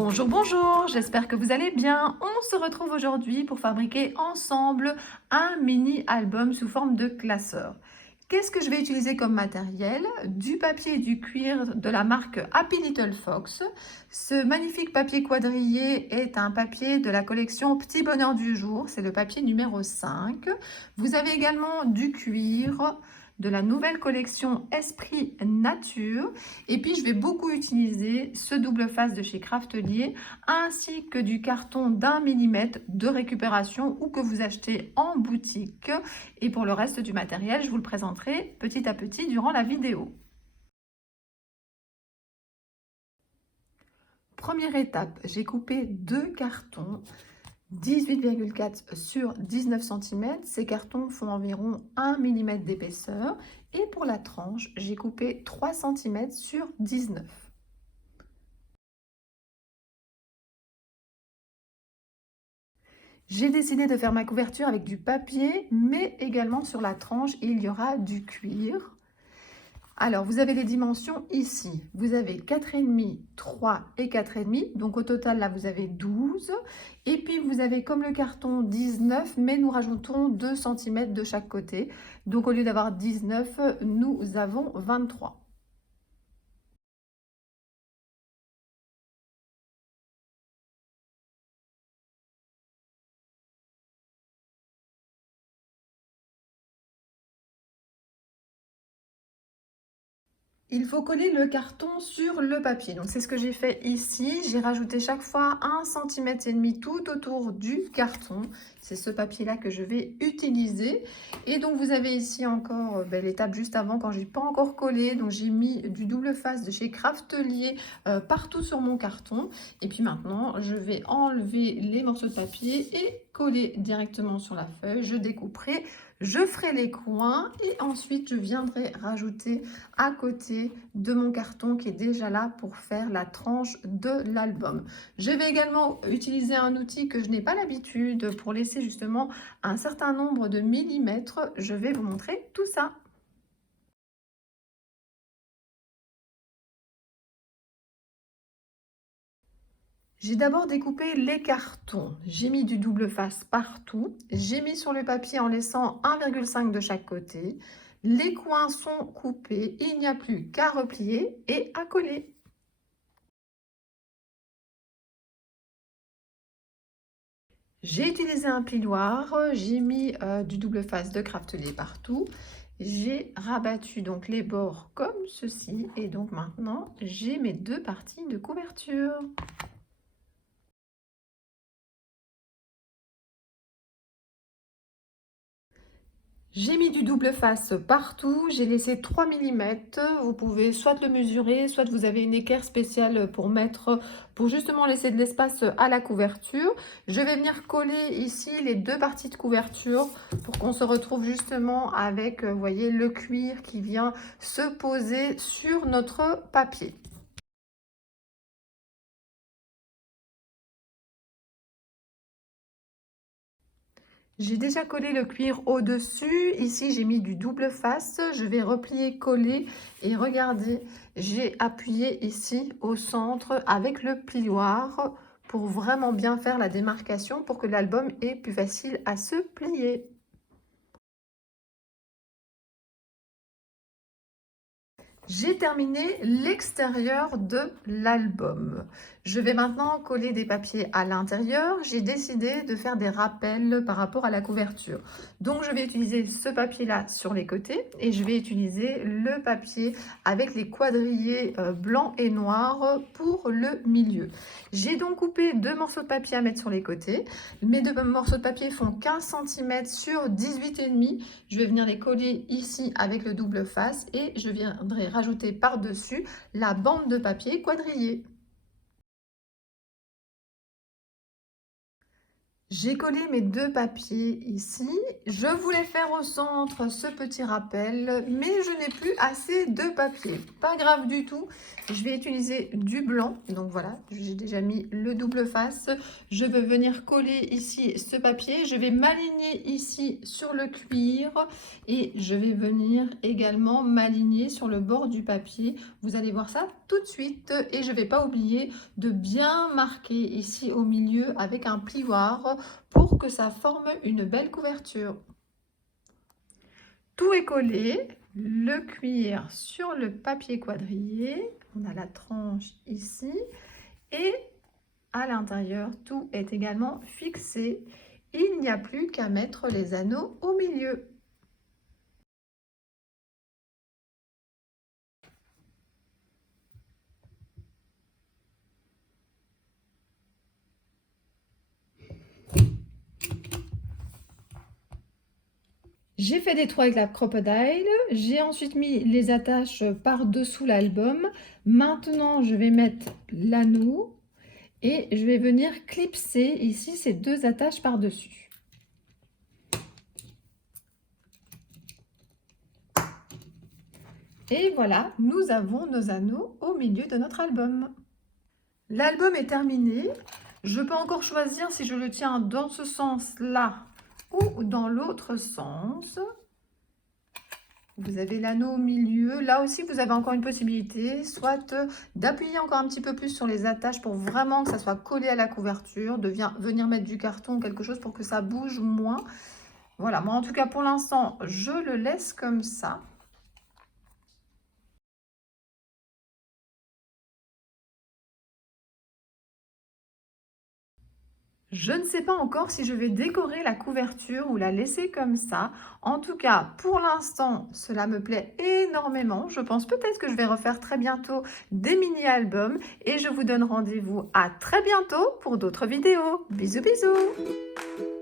Bonjour, bonjour, j'espère que vous allez bien. On se retrouve aujourd'hui pour fabriquer ensemble un mini album sous forme de classeur. Qu'est-ce que je vais utiliser comme matériel? Du papier et du cuir de la marque Happy Little Fox. Ce magnifique papier quadrillé est un papier de la collection Petit Bonheur du Jour. C'est le papier numéro 5. Vous avez également du cuir de la nouvelle collection Esprit Nature. Et puis, je vais beaucoup utiliser ce double face de chez Craftelier, ainsi que du carton d'1 mm de récupération ou que vous achetez en boutique. Et pour le reste du matériel, je vous le présenterai petit à petit durant la vidéo. Première étape, j'ai coupé deux cartons 18,4 sur 19 cm. Ces cartons font environ 1 mm d'épaisseur. Et pour la tranche, j'ai coupé 3 cm sur 19. J'ai décidé de faire ma couverture avec du papier, mais également sur la tranche, il y aura du cuir. Alors, vous avez les dimensions ici. Vous avez 4,5, 3 et 4,5. Donc, au total, là, vous avez 12. Et puis, vous avez comme le carton 19, mais nous rajoutons 2 cm de chaque côté. Donc, au lieu d'avoir 19, nous avons 23. Il faut coller le carton sur le papier. Donc, c'est ce que j'ai fait ici. J'ai rajouté chaque fois 1,5 cm tout autour du carton. C'est ce papier-là que je vais utiliser. Et donc, vous avez ici encore l'étape juste avant quand je n'ai pas encore collé. Donc, j'ai mis du double face de chez Craftelier partout sur mon carton. Et puis maintenant, je vais enlever les morceaux de papier et coller directement sur la feuille. Je découperai, je ferai les coins et ensuite je viendrai rajouter à côté de mon carton qui est déjà là pour faire la tranche de l'album. Je vais également utiliser un outil que je n'ai pas l'habitude pour laisser justement un certain nombre de millimètres. Je vais vous montrer tout ça. J'ai d'abord découpé les cartons. J'ai mis du double face partout. J'ai mis sur le papier en laissant 1,5 de chaque côté. Les coins sont coupés. Il n'y a plus qu'à replier et à coller. J'ai utilisé un plioir. J'ai mis du double face de Craftelier partout. J'ai rabattu donc les bords comme ceci. Et donc maintenant, j'ai mes deux parties de couverture. J'ai mis du double face partout, j'ai laissé 3 mm. Vous pouvez soit le mesurer, soit vous avez une équerre spéciale pour mettre, pour justement laisser de l'espace à la couverture. Je vais venir coller ici les deux parties de couverture pour qu'on se retrouve justement avec, vous voyez, le cuir qui vient se poser sur notre papier. J'ai déjà collé le cuir au-dessus. Ici, j'ai mis du double face. Je vais replier, coller et regardez, j'ai appuyé ici au centre avec le plioir pour vraiment bien faire la démarcation pour que l'album est plus facile à se plier. J'ai terminé l'extérieur de l'album. Je vais maintenant coller des papiers à l'intérieur. J'ai décidé de faire des rappels par rapport à la couverture. Donc, je vais utiliser ce papier-là sur les côtés et je vais utiliser le papier avec les quadrillés blancs et noirs pour le milieu. J'ai donc coupé deux morceaux de papier à mettre sur les côtés. Mes deux morceaux de papier font 15 cm sur 18,5. Je vais venir les coller ici avec le double face et je viendrai rajouter par-dessus la bande de papier quadrillé. J'ai collé mes deux papiers ici. Je voulais faire au centre ce petit rappel, mais je n'ai plus assez de papier. Pas grave du tout. Je vais utiliser du blanc. Donc voilà, j'ai déjà mis le double face. Je vais venir coller ici ce papier. Je vais m'aligner ici sur le cuir et je vais venir également m'aligner sur le bord du papier. Vous allez voir ça tout de suite et je ne vais pas oublier de bien marquer ici au milieu avec un plioir pour que ça forme une belle couverture. Tout est collé, le cuir sur le papier quadrillé, on a la tranche ici et à l'intérieur tout est également fixé. Il n'y a plus qu'à mettre les anneaux au milieu. J'ai fait des trous avec la crocodile, j'ai ensuite mis les attaches par-dessous l'album. Maintenant, je vais mettre l'anneau et je vais venir clipser ici ces deux attaches par-dessus. Et voilà, nous avons nos anneaux au milieu de notre album. L'album est terminé. Je peux encore choisir si je le tiens dans ce sens-là ou dans l'autre sens. Vous avez l'anneau au milieu. Là aussi, vous avez encore une possibilité, soit d'appuyer encore un petit peu plus sur les attaches pour vraiment que ça soit collé à la couverture, de venir mettre du carton ou quelque chose pour que ça bouge moins. Voilà, moi en tout cas pour l'instant, je le laisse comme ça. Je ne sais pas encore si je vais décorer la couverture ou la laisser comme ça. En tout cas, pour l'instant, cela me plaît énormément. Je pense peut-être que je vais refaire très bientôt des mini-albums et je vous donne rendez-vous à très bientôt pour d'autres vidéos. Bisous, bisous!